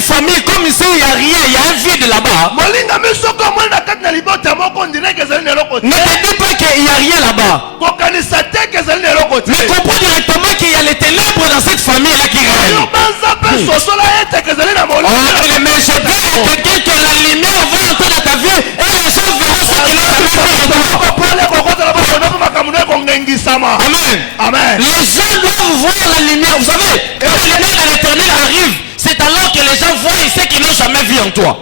une famille comme ici, il n'y a rien, il y a un vide là-bas. Ne te dis pas qu'il n'y a rien là-bas. Mais comprends directement qu'il y a les ténèbres dans cette famille-là qui règne. Mais je dis à quelqu'un que la lumière va entrer dans ta vie et les gens verront ce qu'il a fait. Amen. Amen. Les gens doivent voir la lumière. Vous savez, quand la lumière de l'éternel arrive, c'est alors que les gens voient ce qu'ils n'ont jamais vu en toi.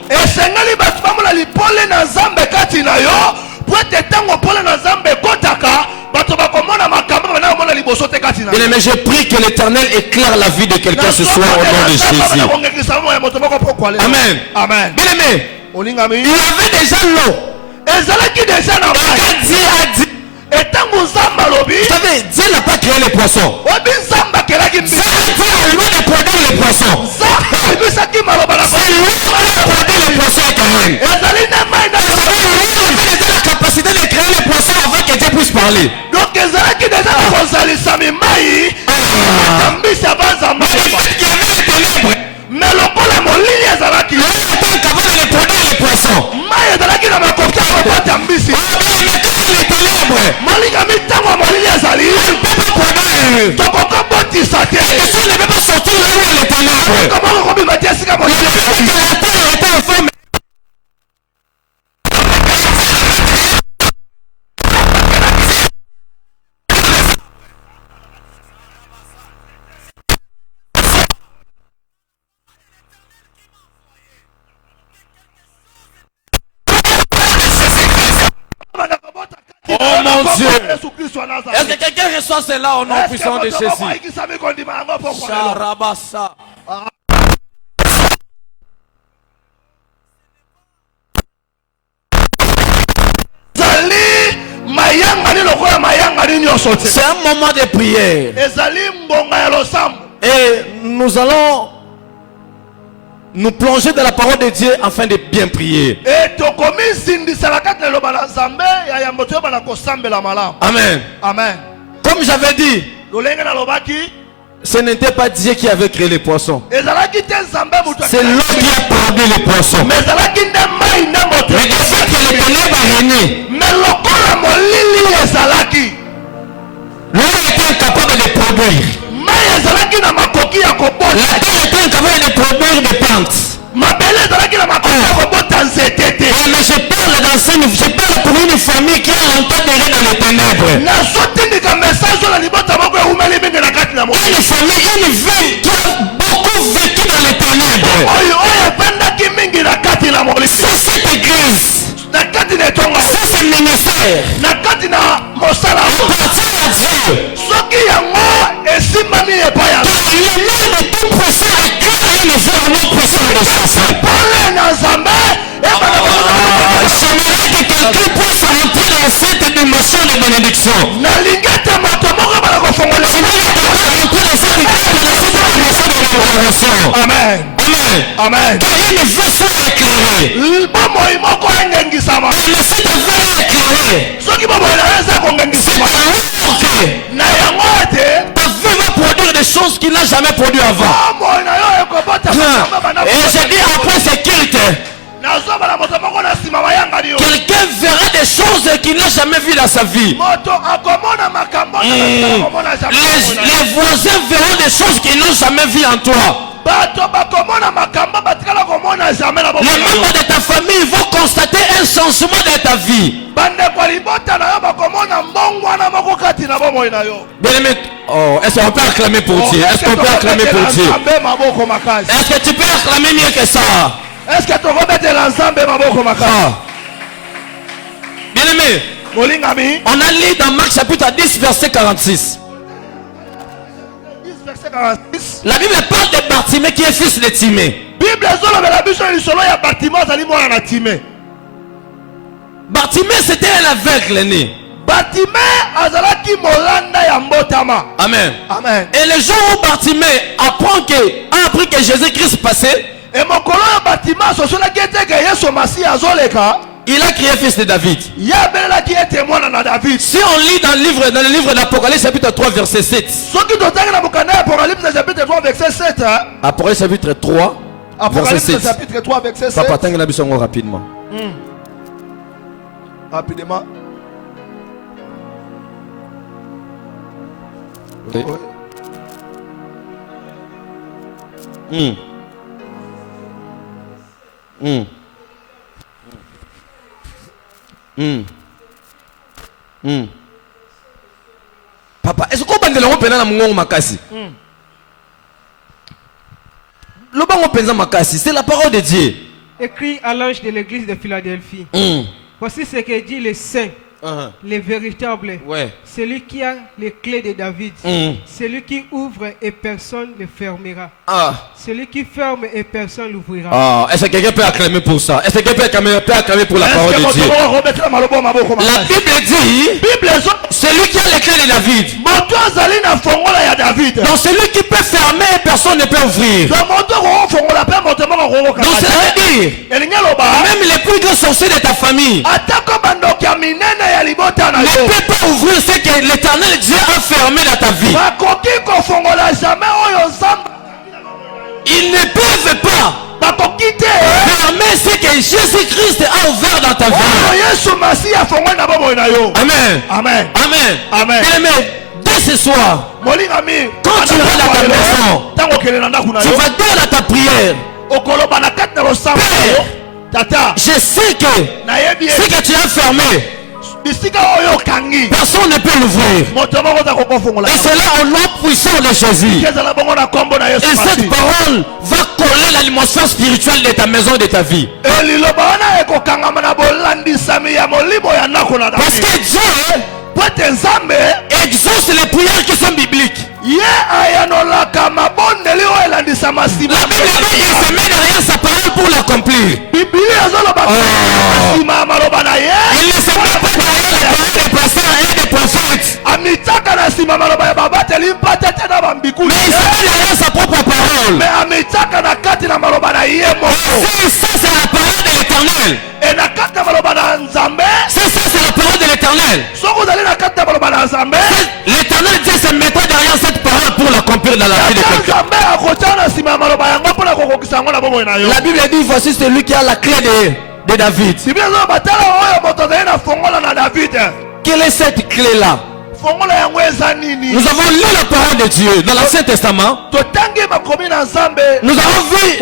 Bien, mais je prie que l'éternel éclaire la vie de quelqu'un ce soir au nom de Jésus. Amen. Amen. Bien aimé, il y avait déjà l'eau. Vous savez, Dieu n'a pas créé les poissons. Dieu a loin de produire les poissons. C'est loin de produire les poissons quand même. Vous savez, il avait la capacité de créer les poissons avant que Dieu puisse parler. Donc, il y avait les ténèbres. Mais le pôle à mon ligne, il attend qu'avant de produire les poissons. Oh mon Dieu! Est-ce que quelqu'un reçoit cela au nom puissant de Jésus? Charabassa. C'est un moment de prière. Et nous allons nous plonger dans la parole de Dieu afin de bien prier. Amen. Amen. Comme j'avais dit, ce n'était pas Dieu qui avait créé les poissons. C'est l'homme qui a produit les poissons. Mais de fait que le ténèbre a régné, l'homme était incapable de produire. La terre était incapable de produire des plantes. Mais je parle pour une famille qui a longtemps erré dans les ténèbres. Une famille, une vie qui a beaucoup vécu dans les ténèbres. C'est cette église. C'est ce ministère. Appartient à Dieu. Le nom de tout puissant a créé le gouvernement puissant de chasse. J'aimerais que quelqu'un puisse rentrer dans cette dimension de bénédiction. Amen. Amen. Amen. Car une vie soit éclairée. Le site est éclairé. Ta vie va produire des choses qu'il n'a jamais produit avant. Et je dis après ce culte, quelqu'un verra des choses qu'il n'a jamais vues dans sa vie. Les voisins verront des choses qu'ils n'ont jamais vues en toi. Les membres de ta famille vont constater un changement dans ta vie. Bien-aimé, est-ce qu'on peut acclamer pour Dieu? Est-ce qu'on peut acclamer pour Dieu? Est-ce que tu peux acclamer mieux que ça? Est-ce que tu remets l'ensemble bien-aimé, on a lu dans Marc chapitre 10 verset 46. La Bible parle de Bartimée qui est fils de Timée. Bartimée c'était un aveugle né. Amen. Amen. Et le jour où Bartimée a appris que Jésus-Christ passait, il a crié fils de David. Si on lit dans le livre d'Apocalypse chapitre 3 verset 7. Apocalypse chapitre 3 Verset 7. Chapitre 3, verset 7. Papa, t'as un rapidement. Rapidement. Oui. Papa, est-ce qu'on va dire que mon makasi? Le bango penza makasi, c'est la parole de Dieu. Écrit à l'ange de l'église de Philadelphie. Voici ce que dit le saint, le véritable, celui qui a les clés de David, celui qui ouvre et personne ne fermera, celui qui ferme et personne n'ouvrira. Est-ce que quelqu'un peut acclamer pour ça? Est-ce que quelqu'un peut acclamer pour la parole de Dieu? La Bible dit, celui qui a les clés de David. Donc celui qui peut fermer et personne ne peut ouvrir. Donc ça veut dire, même les plus grands sorciers de ta famille ne peut pas ouvrir ce que l'Éternel Dieu a fermé dans ta vie. Ils ne peuvent pas fermer ce que Jésus-Christ a ouvert dans ta vie. Amen. Amen. Amen. Amen. Bien-aimé, dès ce soir, quand tu vas dans ta maison, tu vas dire à ta prière, Père, je sais que ce que tu as fermé, personne ne peut l'ouvrir. Et c'est là au nom puissant de Jésus. Et cette parole va coller l'atmosphère spirituelle de ta maison et de ta vie. Parce que Dieu exauce les prières qui sont bibliques. La Bible dit, il se met derrière sa parole pour l'accomplir. Il ne se met pas derrière la parole des pasteurs et des prophètes. Mais il se met derrière sa propre parole. Ça c'est la parole de l'Éternel. Ça c'est la parole de l'Éternel. L'Éternel Dieu se mettra derrière cette parole pour l'accomplir dans la vie de quelqu'un. La Bible dit, voici celui qui a la clé de David. Quelle est cette clé-là? Nous avons lu la parole de Dieu dans l'Ancien Testament. Nous avons vu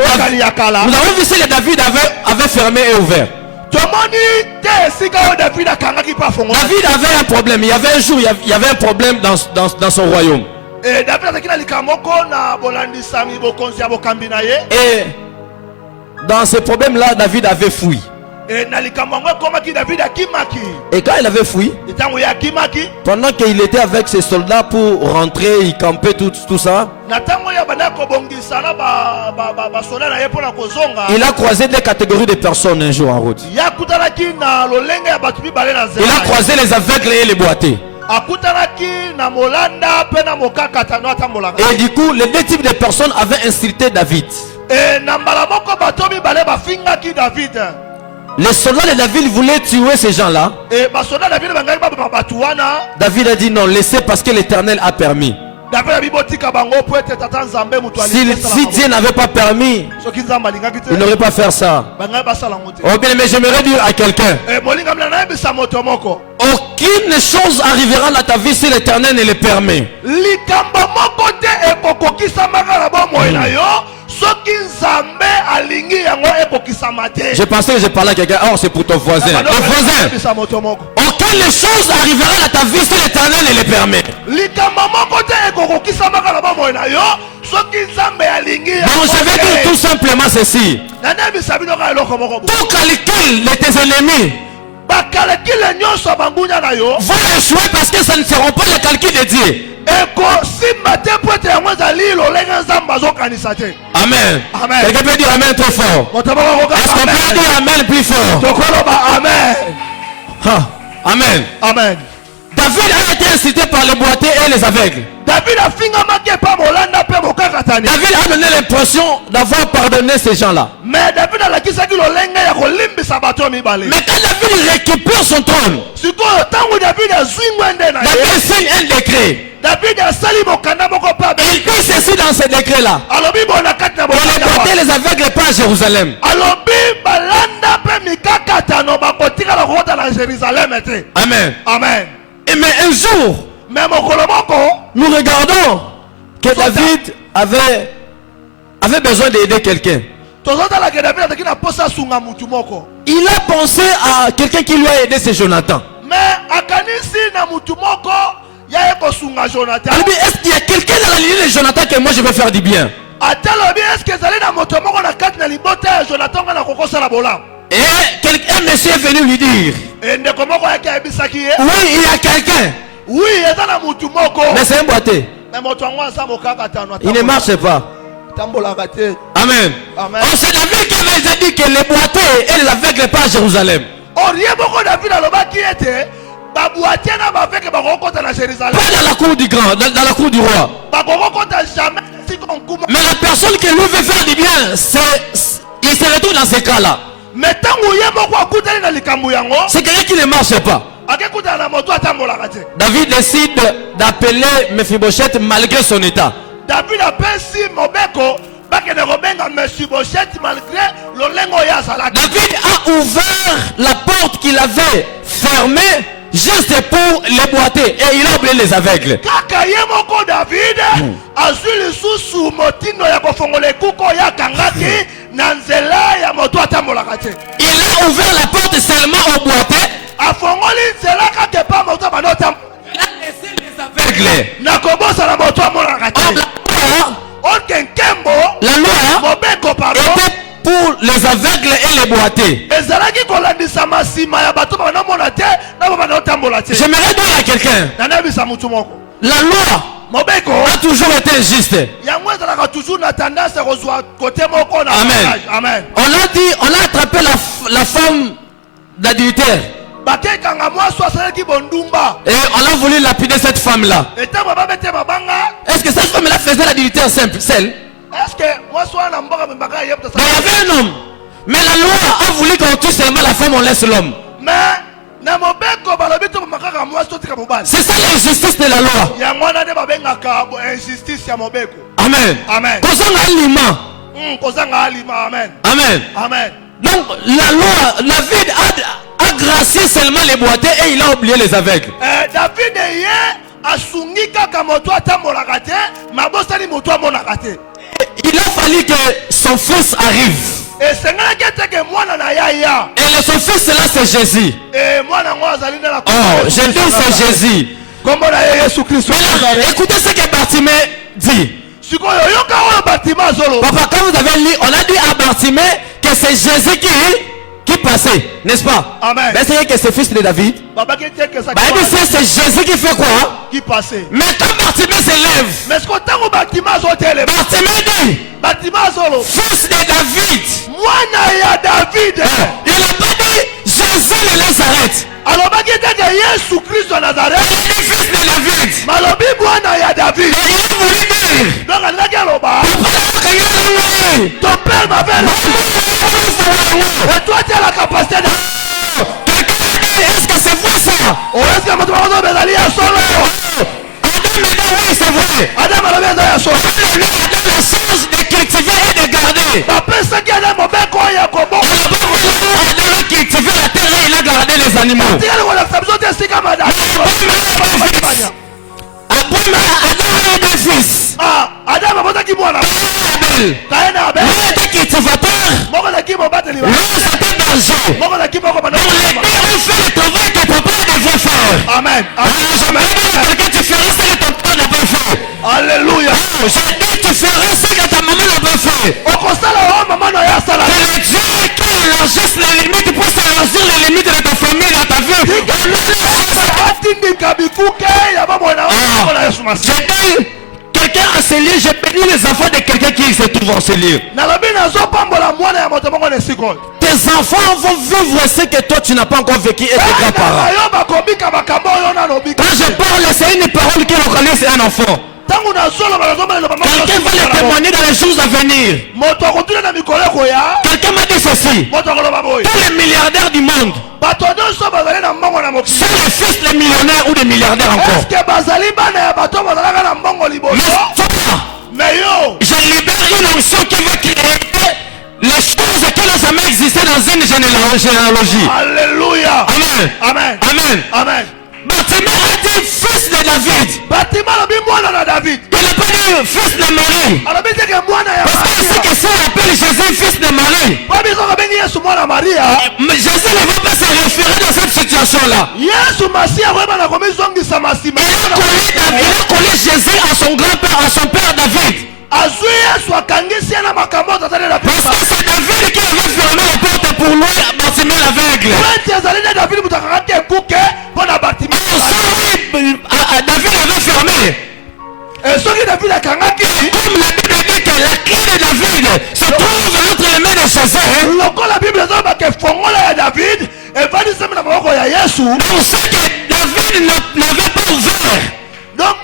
ce que David avait fermé et ouvert. David avait un problème. Il y avait un jour, il y avait un problème dans son royaume. Et dans ce problème-là, David avait fui. Et quand il avait fui, pendant qu'il était avec ses soldats pour rentrer, il campait tout ça, il a croisé des catégories de personnes un jour en route. Il a croisé les aveugles et les boités. Et du coup, les deux types de personnes avaient insulté David. Les soldats de David voulaient tuer ces gens-là. David a dit non, laissez parce que l'Éternel a permis. Si Dieu n'avait pas permis, il n'aurait pas fait ça. Oh bien, mais j'aimerais dire à quelqu'un, aucune chose arrivera dans ta vie si l'Éternel ne le permet. Je pensais que je parlais à quelqu'un. Oh, c'est pour ton voisin. Ton voisin. Aucune chose arrivera dans ta vie si l'Éternel ne le permet. Donc je vais dire tout simplement ceci. Tout calcul de tes ennemis vont échouer parce que ça ne seront pas les calculs de Dieu. Amen. Quelqu'un peut dire amen trop fort. Est-ce qu'on peut dire amen plus fort? Amen. Amen. Amen. David a été incité par les boiteux et les aveugles. David a donné l'impression d'avoir pardonné ces gens-là. Mais quand David récupère son trône, David signe un décret. Il dit ceci dans ce décret-là. Les boiteux et les aveugles pas à Jérusalem. Amen. Amen. Mais un jour, nous regardons que David avait besoin d'aider quelqu'un. Il a pensé à quelqu'un qui lui a aidé, c'est Jonathan. Est-ce qu'il y a quelqu'un dans la lignée de Jonathan que moi je vais faire du bien? Et un monsieur est venu lui dire, oui, il y a quelqu'un. Mais c'est un boiteux. Il ne marche pas. Amen. On s'est vu qu'il avait dit que les boiteux et les aveugles pas à Jérusalem. Pas dans la cour du grand, dans la cour du roi. Mais la personne qui lui veut faire du bien, il se retrouve dans ce cas-là. C'est quelqu'un qui ne marche pas. David décide d'appeler Mephibosheth malgré son état. David a ouvert la porte qu'il avait fermée juste pour les boiteux et il a oublié les aveugles. Il a ouvert la porte seulement aux boiteux. Il a laissé les aveugles. La loi était pour les aveugles et les boiteux. J'aimerais dire à quelqu'un, la loi a toujours été injuste. Amen. On a attrapé la femme d'adultère. Et on a voulu lapider cette femme-là. Est-ce que cette femme-là faisait l'adultère simple, celle? Il y avait un homme. Mais la loi a voulu qu'on tue seulement la femme, on laisse l'homme. C'est ça l'injustice de la loi. Amen. Amen. Amen. Donc la loi, David a gracié seulement les boiteux et il a oublié les aveugles. Il a fallu que son fils arrive. Et son fils là c'est Jésus. Oh, j'ai dit c'est Jésus. Écoutez ce que Bartimée dit. Papa, quand vous avez lu, on a dit à Bartimée que c'est Jésus qui passait, n'est-ce pas? Amen. Mais c'est que c'est fils de David. C'est Jésus qui fait quoi? Qui passait. Mais quand Bartimée s'élève, Bartimée dit, fils de David. Il n'a pas dit Jésus le Nazareth. Alors, il dit fils de David. Il a voulu dire, ton père m'avait et toi tu as la capacité de... Est-ce que c'est vrai ça? Est-ce que votre maman est allée à solo? Oui, c'est vrai. Adam a la chance de cultiver et de garder. Adam a cultivé la terre et il a gardé les animaux. Adam a deux fils. Adam a été cultivateur. L'autre c'était danger. Les deux ont fait le travail que ton père devait faire. Amen. Que tu feras ce que ton père devait faire. Alléluia. J'ai dit tu feras ce que ta maman devait faire. C'est le Dieu qui élargisse les limites pour s'élargir les limites de ta famille, de ta vie. J'ai dit quelqu'un en ce lieu, j'ai béni les enfants de quelqu'un qui se trouve en ce lieu. Tes enfants vont vivre ce que toi tu n'as pas encore vécu et tes grands-parents. Quand je parle, c'est une parole qui localise un enfant. Quelqu'un va le témoigner dans les jours à venir. Quelqu'un m'a dit ceci. Tous les milliardaires du monde sont les fils des millionnaires ou des milliardaires encore. Mais je libère une onction qui va créer les choses qui n'ont jamais existé dans une généalogie. Alléluia. Amen. Amen. Amen. Amen. Bâtiment a dit fils de David. Il n'a pas dit fils de Marie. Parce que c'est que ça appelle Jésus fils de Marie. Mais Jésus ne va pas se référer dans cette situation-là. Il a collé Jésus à son grand-père, à son père David. Parce que c'est David qui avait fermé la porte pour lui bâtiment l'aveugle. David avait fermé. Comme la Bible dit que la clé de David se trouve entre les mains de Jésus. On sait que David n'avait pas ouvert. Donc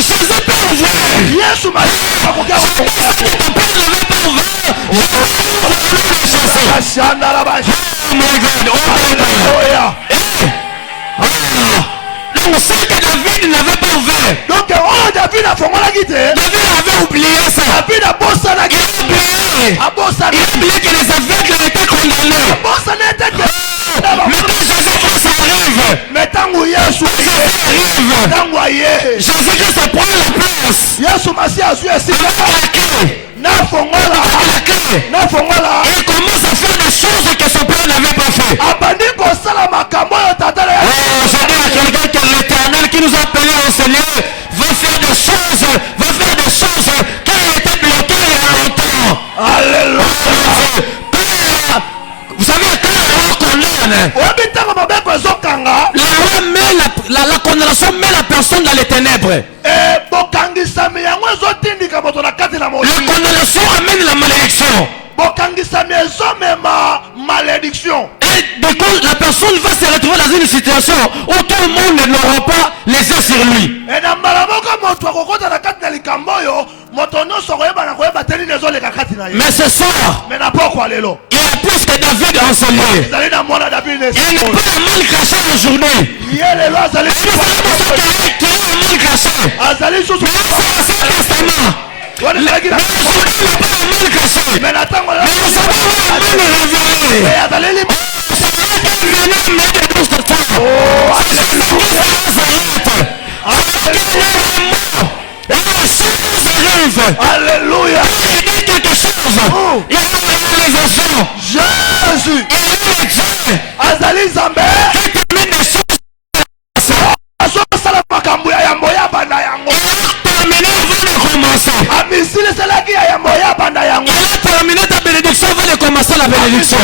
Jésus peut ouvrir. On sait que David n'avait pas ouvert. Donc David avait oublié ça. Il a oublié que les aveugles étaient condamnés. Mais quand Jésus-Christ arrive, Jésus-Christ prend la place. Il commence à faire des choses que son père n'avait pas fait. Je dis à quelqu'un que l'Éternel qui nous a appelés au Seigneur va faire des choses qui ont été bloquées il y a longtemps. Alléluia. Vous savez, quand la loi condamne, la condamnation met la personne dans les ténèbres. La condamnation amène la malédiction. Et du coup, la personne va se retrouver dans une situation où tout le monde n'aura pas les yeux sur lui. Mais ce soir, il y a plus que David enseigné. Il n'est pas mal caché aujourd'hui. Il y a un mal caché. Mais aujourd'hui, il n'est pas mal caché. Mais nous avons un mal révélé. Alléluia. Il dit quelque chose. Il y a une réalisation. Jésus. Azali Zambé. Qui termine des choses. Terminé ta bénédiction, va de commencer la bénédiction.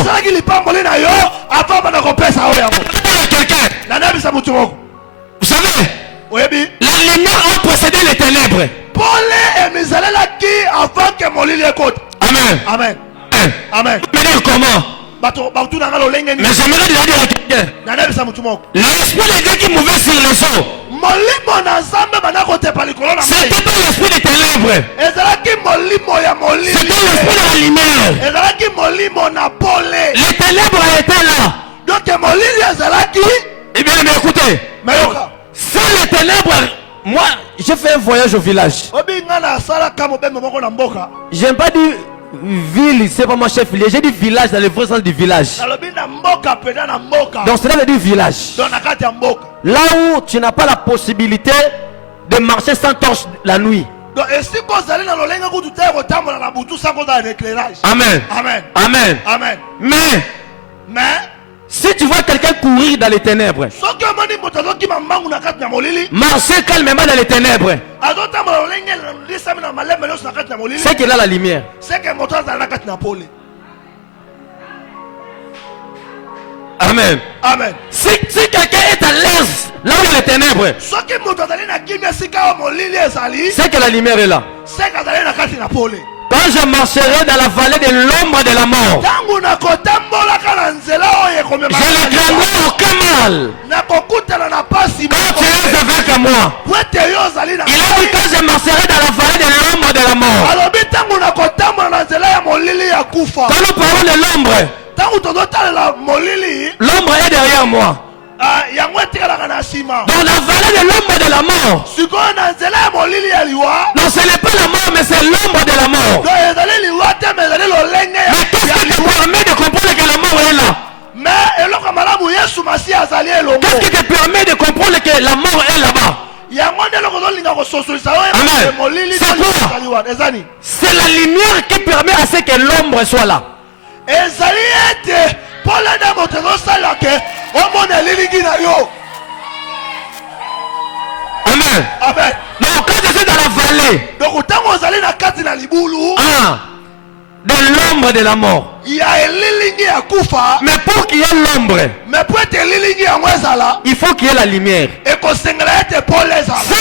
Vous savez, la lumière a précédé les ténèbres. Amen. Amen. Amen. Mais dire comment? Mais j'aimerais dire à quelqu'un. L'esprit de Dieu qui mouvait sur les eaux, c'était pas l'esprit des ténèbres. C'était l'esprit de la lumière. Les ténèbres étaient là. Eh bien, mais écoutez, sans les ténèbres, moi, j'ai fait un voyage au village. J'aime pas dire ville, c'est pas mon chef lié. J'ai dit village dans le vrai sens du village. Donc cela veut dire village. Là où tu n'as pas la possibilité de marcher sans torche la nuit. Amen. Amen. Amen. Amen. Mais si tu vois quelqu'un courir dans les ténèbres, marcher calmement dans les ténèbres, c'est qu'il a la lumière. Amen. Amen. Si quelqu'un est à l'aise là où il y a les ténèbres, c'est que la lumière est là. Quand je marcherai dans la vallée de l'ombre de la mort, je ne craindrai aucun mal. Quand tu es avec moi. Il a dit quand je marcherai dans la vallée de l'ombre de la mort. Quand nous parlons de l'ombre, l'ombre est derrière moi. Dans la vallée de l'ombre de la mort. Non, ce n'est pas la mort, mais c'est l'ombre de la mort. Mais qu'est-ce qui te permet de comprendre que la mort est là? Qu'est-ce qui te permet de comprendre que la mort est là-bas? Amen. C'est quoi? C'est la lumière qui permet à ce que l'ombre soit là. Amen. Amen. Donc quand je suis dans la vallée de l'ombre de la mort, mais pour qu'il y ait l'ombre, il faut qu'il y ait la lumière. Si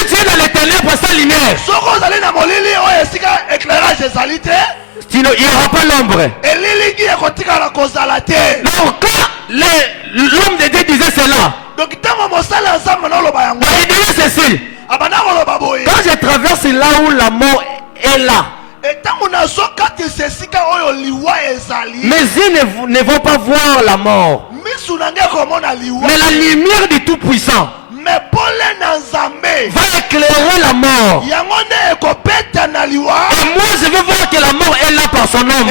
tu es dans les ténèbres sans lumière, il n'y aura pas l'ombre. Donc quand l'homme de Dieu disait cela, il disait ceci: quand je traverse là où la mort est là, mes yeux ne vont pas voir la mort, mais la lumière du Tout-Puissant va éclairer la mort. Et moi je veux voir que la mort est là par son ombre. Et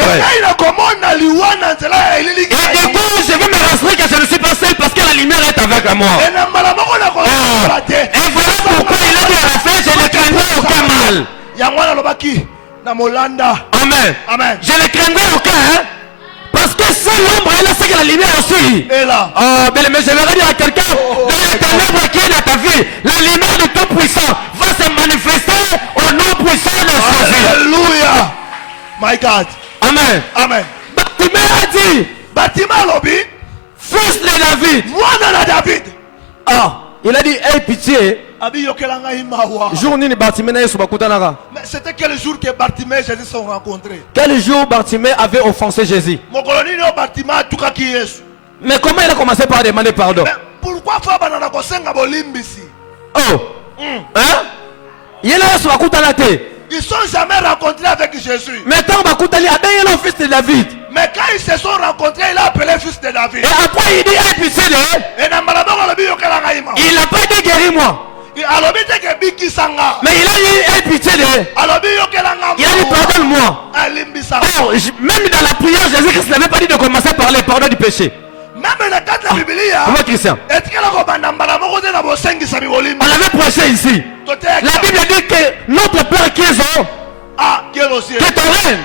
du coup je veux me rassurer que je ne suis pas seul parce que la lumière est avec moi. Et voilà pourquoi il a dit à la fin: je ne craindrai aucun mal. Amen. Amen. Je ne craindrai aucun. Parce que seule l'ombre est là, c'est que la lumière aussi est là. Mais je vais dire à quelqu'un, dans les ténèbres qui est dans ta vie, la lumière du Tout-Puissant va se manifester au nom puissant de Jésus. Alléluia. My God. Amen. Amen. Bartimée a dit, fils de David. Il a dit, hey, pitié. Mais c'était quel jour que Bartimée et Jésus se sont rencontrés? Quel jour Bartimée avait offensé Jésus? Mais comment il a commencé par demander pardon? Mais pourquoi ils ne sont jamais rencontrés avec Jésus. Mais quand le fils de David. Mais quand ils se sont rencontrés, il a appelé fils de David. Et après il dit, hey, pitié. Il n'a pas dit guéris-moi. Mais il a dit, hey, pitié. Il a dit, pardonne-moi. Même dans la prière, Jésus-Christ n'avait pas dit de commencer par le pardon du péché. Même dans la Bible, comment Christian? On avait prêché ici. La Bible dit que notre Père qui est au que ton règne.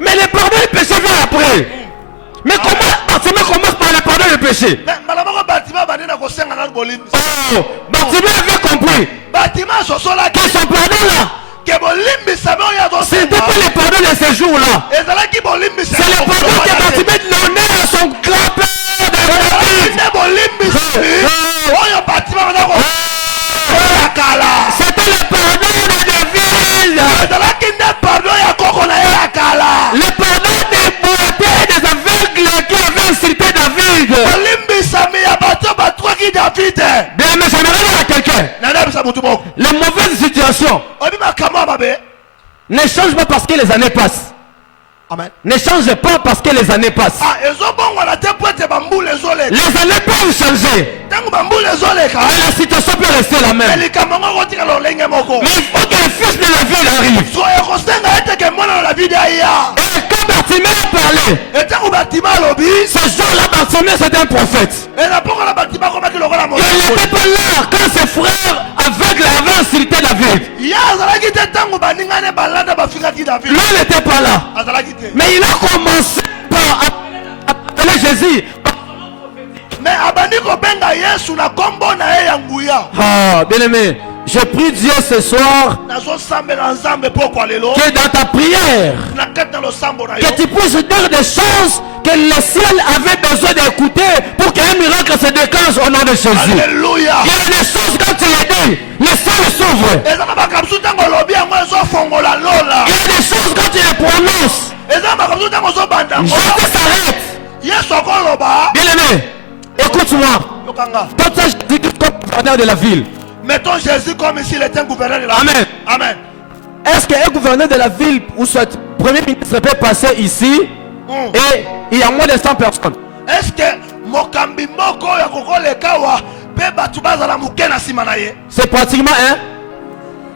Mais le pardon du péché vient après. Mais comment Bartimée commence par le pardon du péché? Bartimée avait compris que son pardon là, ce n'était pas le pardon de ce jour là. C'est le pardon que Bartimée donnait à son grand-père de David. C'était le pardon de David. Le pardon des beautés des aveugles qui avaient insulté David. Bien, mais ça me regarde à quelqu'un. Les mauvaises situations ne changent pas parce que les années passent. Amen. Ne change pas parce que les années passent. Les années peuvent changer. Mais la situation peut rester la même. Mais il faut que le fils de la ville arrive. Et quand Bartimée a parlé, ce jour-là, Bartimée c'était un prophète. Il n'était pas là quand ses frères aveugles avaient insulté David. Lui il n'était pas là. Mais il a commencé par appeler Jésus. Bien aimé, je prie Dieu ce soir que dans ta prière, que tu puisses dire des choses que le ciel avait besoin d'écouter pour qu'un miracle se déclenche au nom de Jésus. Alléluia. Il y a des choses quand tu les dis, le ciel s'ouvre. Il y a des choses quand tu les commence, Jésus s'arrête. Bien aimé, écoute-moi. Toi, tu as Jésus comme gouverneur de la ville. Mettons Jésus comme s'il était un gouverneur de la ville. Amen. Amen. Est-ce qu'un gouverneur de la ville ou soit premier ministre peut passer ici et il y a moins de 100 personnes? Est-ce que Mokambi Moko Yakoko Lekawa peut battre la Mukena Simanaye? C'est pratiquement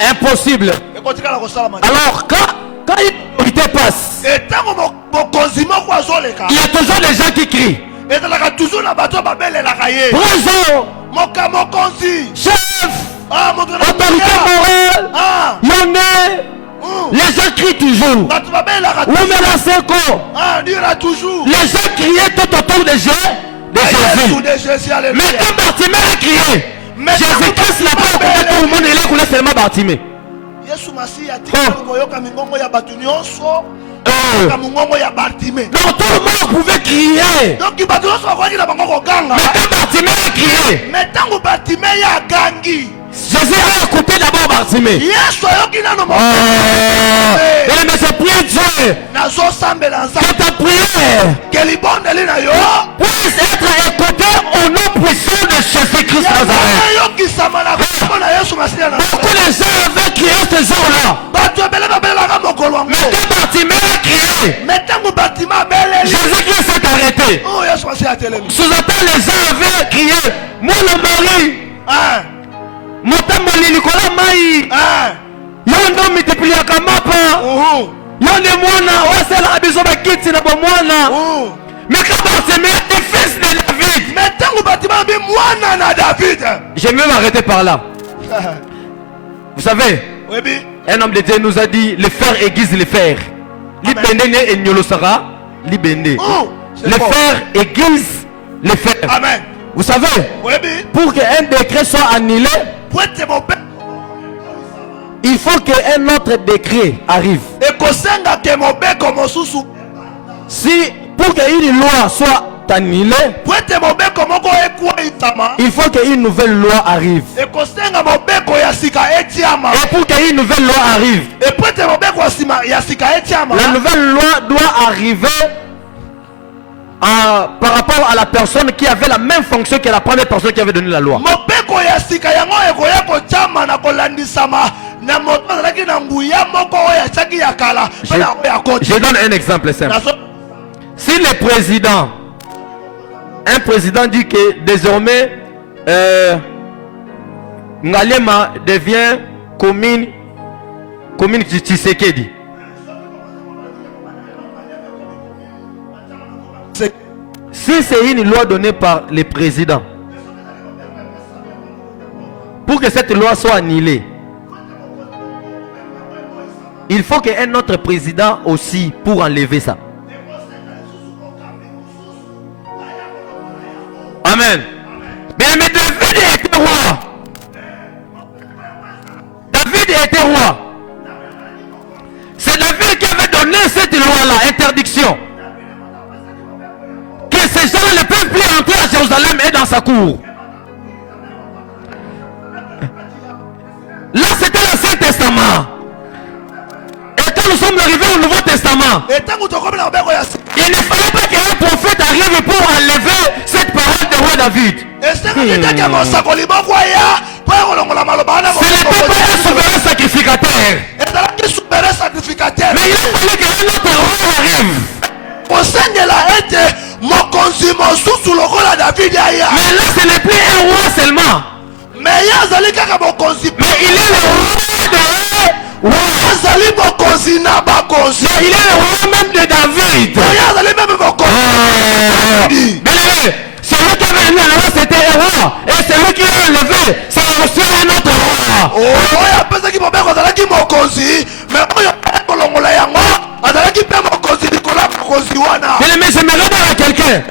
impossible. Alors quand une autorité passe, il y a toujours des gens qui crient. Présent, chef, autorité morale, Yonné. Les gens crient toujours. Les gens criaient tout autour de Jésus. Mais quand Bartimée a crié, Jésus-Christ n'a pas écouté tout le monde, il a écouté seulement Bartimée. Donc tout le monde pouvait crier. Mais quand Bartimée a crié, Jésus a écouté d'abord Bartimée. Mais je prie Dieu que ta prière puisse être écoutée au nom puissant de Jésus-Christ Nazareth. Beaucoup de gens avaient crié ce jour-là. Mais quand Bartimée a crié, Jésus-Christ s'est arrêté. Sous-entend, les gens avaient crié, moi le mari. Motamoli Nicolas Maï. Yondo multipliaka mapa. Yonde mwana wasela abiso bakiti na bomwana. Mais quand Bartimée est fils de David. Je vais m'arrêter par là. Vous savez, un homme de Dieu nous a dit le fer aiguise le fer. Libende et Nyolosara, libende. Le fer aiguise le fer. Amen. Vous savez, pour qu'un décret soit annulé, il faut qu'un autre décret arrive. Si pour qu'une loi soit annulée, il faut qu'une nouvelle loi arrive. Et pour qu'une nouvelle loi arrive, la nouvelle loi doit arriver par rapport à la personne qui avait la même fonction que la première personne qui avait donné la loi. Je donne un exemple simple. Si le président, un président dit que désormais Ngalema devient commune Tshisekedi. Si c'est une loi donnée par le président, pour que cette loi soit annulée, il faut qu'un autre président aussi pour enlever ça. Amen. Mais David était roi. David était roi. C'est David qui avait donné cette loi-là, interdiction. Que ces gens ne peuvent plus entrer à Jérusalem et dans sa cour. Là, c'était l'Ancien Testament. Et quand nous sommes arrivés au Nouveau Testament, il ne fallait pas qu'un prophète arrive pour enlever cette parole de roi David. Ce n'était pas un souverain sacrificateur. Mais il a fallu qu'un autre roi arrive. Mais là, ce n'est plus un roi seulement. Mais il est le roi il est le roi même de David. Celui qui avait élevé le roi, c'était un roi. Et celui qui l'a élevé, c'est aussi un autre roi. Mais je me réfère à quelqu'un.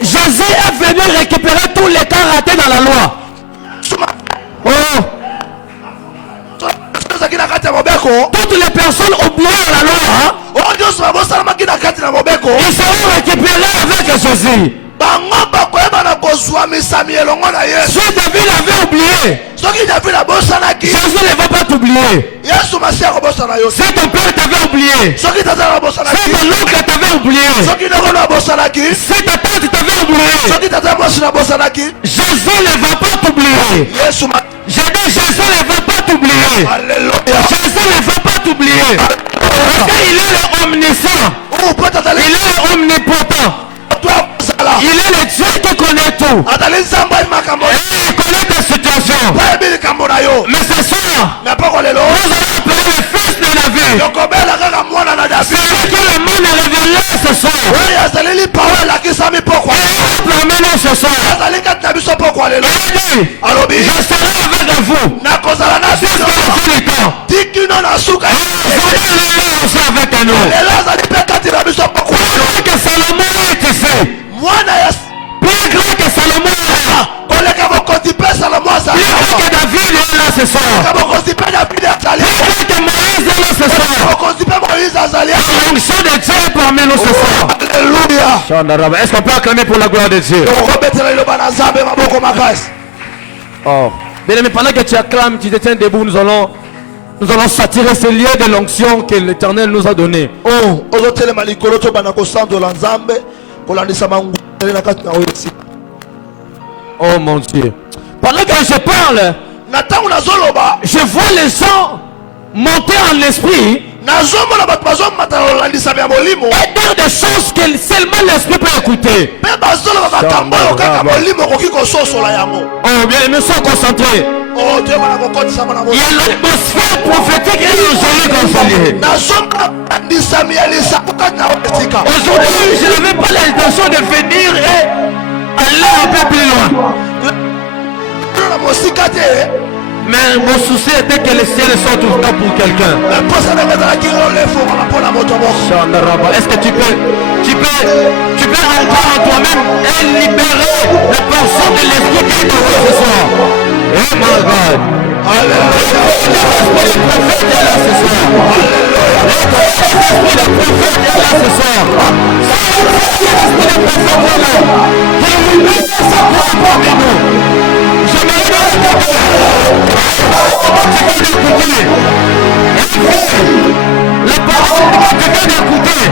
Jésus est venu récupérer tous les cas ratés dans la loi. Toutes les personnes oubliées dans la loi, ils seront récupérés avec Jésus. Si David avait oublié, Jésus ne va pas t'oublier. Si ton père t'avait oublié, si ton oncle t'avait oublié, si ta tante t'avait oublié, Jésus ne va pas t'oublier. J'ai dit Jésus ne va pas t'oublier. Jésus ne va pas t'oublier. Parce qu'il est omniscient. Il est omnipotent. Il est le Dieu qui connaît tout. Il connaît ta situation. Mais ce soir, nous allons appeler le fils de la vie. C'est lui que le monde a révélé ce soir. Proclamez-le ce soir. Je serai avec vous. Jusqu'à la fin du temps. Vous allez avec nous. Plus que Salomon est ici. Plus grand que Salomon est là. Plus grand que David est là ce soir. Plus grand que Moïse est là ce soir. L'onction de Dieu est parmi nous ce soir. Alléluia. Est-ce qu'on peut acclamer pour la gloire de Dieu? Oh. Bien aimé, pendant que tu acclames, tu te tiens debout, nous allons s'attirer ce lieu de l'onction que l'Éternel nous a donné. Oh mon Dieu. Pendant que je parle, je vois les gens monter en l'esprit et dire des choses que seulement l'esprit peut écouter. Oh bien, ils me sont concentrés. Il y a l'atmosphère prophétique et l'angélique en aujourd'hui, je n'avais pas l'intention de venir et aller un peu plus loin. Mais mon souci était que les ciels soient ouverts pour quelqu'un. Est-ce que tu peux entrer en toi-même et libérer la personne de l'esprit qui est en toi ce soir? Oh my God. L'esprit de prophète est là ce soir. L'esprit de prophète est là ce soir. L'esprit de prophète est là. Qui libère sa gloire parmi nous. J'aimerais bien la parole que tu viens d'écouter.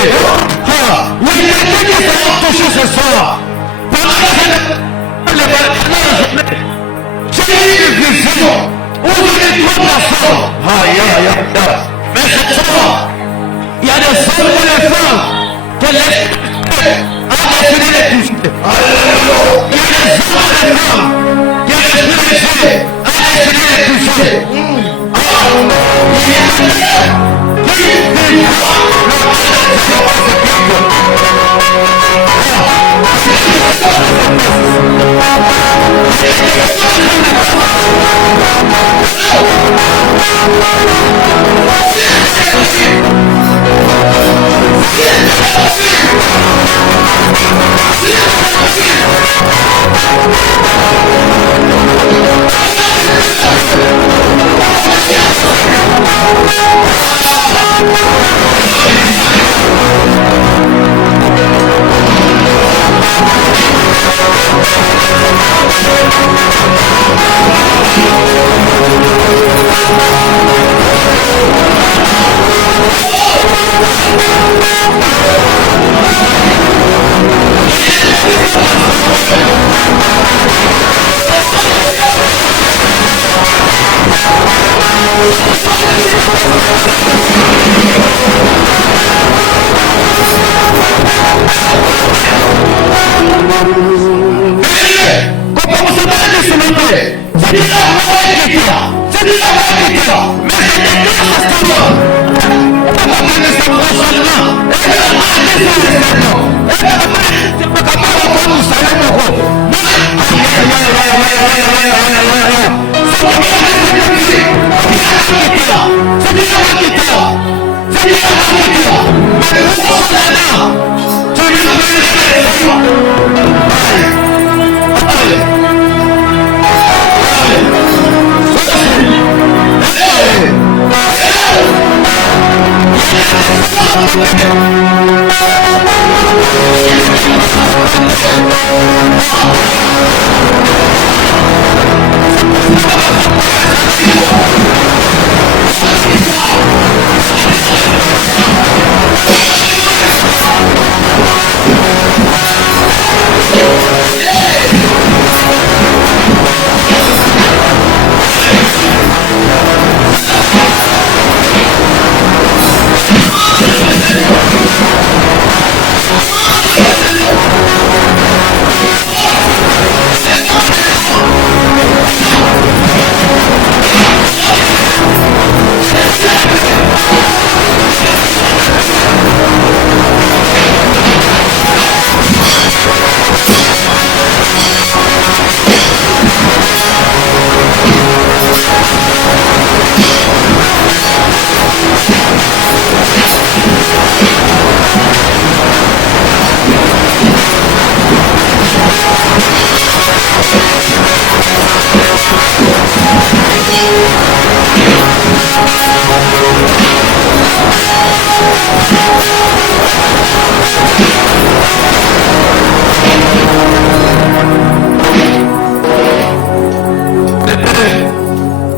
Il y a quelqu'un qui s'est touché ce soir. J'ai eu une vision où il y a trois personnes. Mais ce soir, il y a des hommes et des femmes que l'esprit a décidé de toucher. Il y a des hommes et des femmes que l'esprit a décidé de toucher.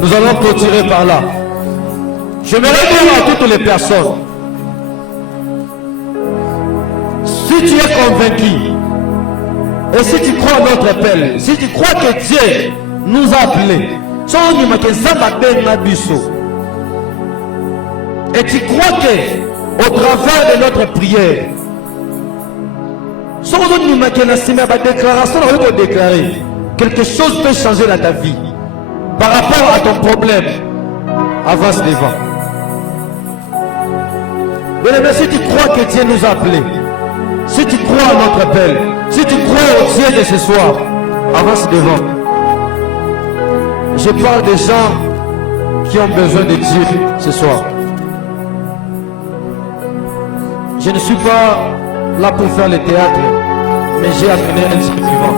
Nous allons clôturer par là. J'aimerais dire à toutes les personnes, si tu es convaincu et si tu crois à notre appel, si tu crois que Dieu nous a appelés, et tu crois que au travers de notre prière, quelque chose peut changer dans ta vie par rapport à ton problème, avance devant. Mais si tu crois que Dieu nous a appelés, si tu crois à notre appel, si tu crois au Dieu de ce soir, avance devant. Je parle des gens qui ont besoin de Dieu ce soir. Je ne suis pas là pour faire le théâtre, mais j'ai amené un instrument.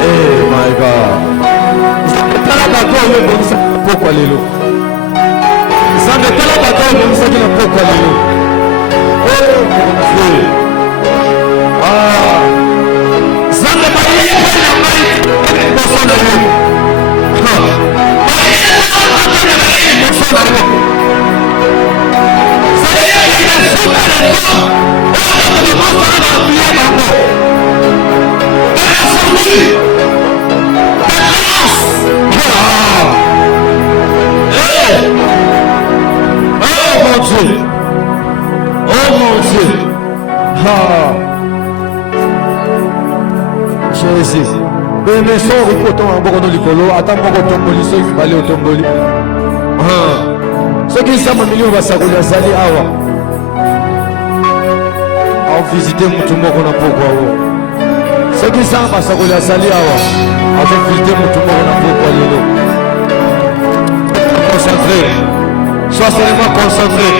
Hey my God. Pourquoi les loups? Ça ne peut pas d'accord comme ça qu'il n'a pas quoi les loups. Oh mon Dieu. Ça ne peut pas so rikoto ngoko no likolo ata moko tomboli so ibale otomboli soki nzambe milio basakoli azali awa aovisite mutu moko na pokwa o soki nzambe basakoli azali awa azovisite mutu moko na pokwa lelo concentré sois seulement concentré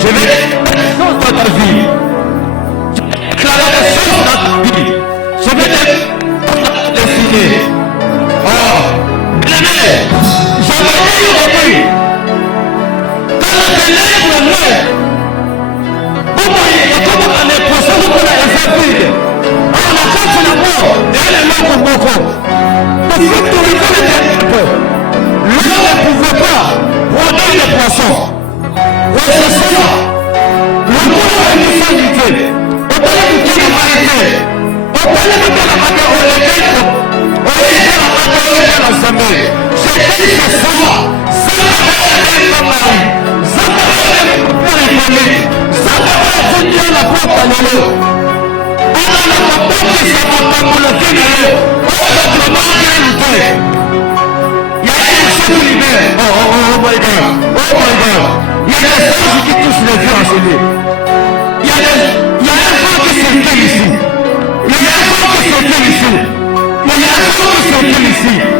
je vais dans ta vie déclarer des choses dans ta vie je vais te dessiner bien-aimé j'avais dit aujourd'hui dans le ténèbre noir comment on est possible pour la vide on a fait la mort et elle est morte au bocon pour sécuriser les ténèbres l'homme ne pouvait pas produire les poissons et c'est cela le monde a une sanité on peut l'écouter la vérité on peut l'écouter la vérité on l'écoute on l'écoute la vérité la semaine j'ai dit c'est cela ça va être comme Marie ça va être pour les familles ça va être dire la porte à l'eau on a la porte qui s'est portée pour le final on va le marquer le thé il y a une chose qui libère oh my God il y a des choses qui touchent les vieux à celui il y a un fond qui s'entend ici il y a un fond qui s'entend ici il y a un fond qui s'entend ici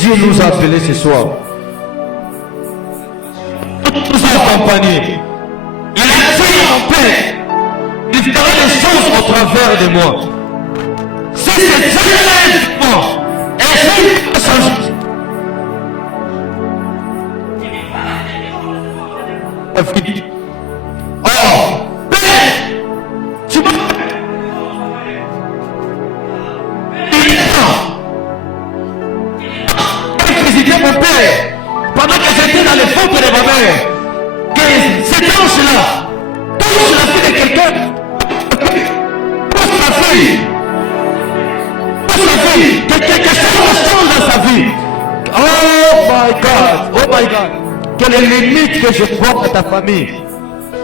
Dieu nous a appelés ce soir. Nous a accompagnés. Il a dit en paix. Il fera des choses au travers de moi. Si c'est Dieu ta vie. Oh, Père, tu m'as visité mon Père pendant que j'étais dans les ventre de ma mère. Que cet ange-là touche la fille de quelqu'un. Touche la fille. Touche la fille. Que quelque chose change dans sa vie. Oh my God. Oh my God. Que les limites que je vois dans ta famille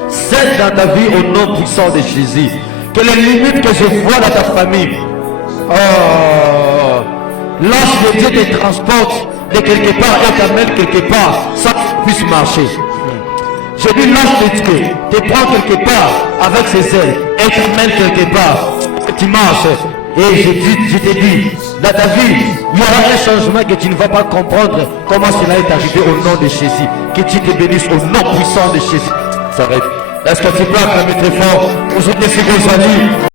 cessent dans ta vie au nom puissant de Jésus. Que les limites que je vois dans ta famille, l'ange de Dieu te transporte de quelque part et t'amène quelque part sans que tu puisses marcher. Je dis l'ange de Dieu te prend quelque part avec ses ailes et t'amène quelque part. Tu marches. Et je te dis, dans ta vie, il y aura un changement que tu ne vas pas comprendre comment cela est arrivé au nom de Jésus. Que tu te bénisses au nom puissant de Jésus. Ça va être. Est-ce que tu peux acclamer très fort pour ce que c'est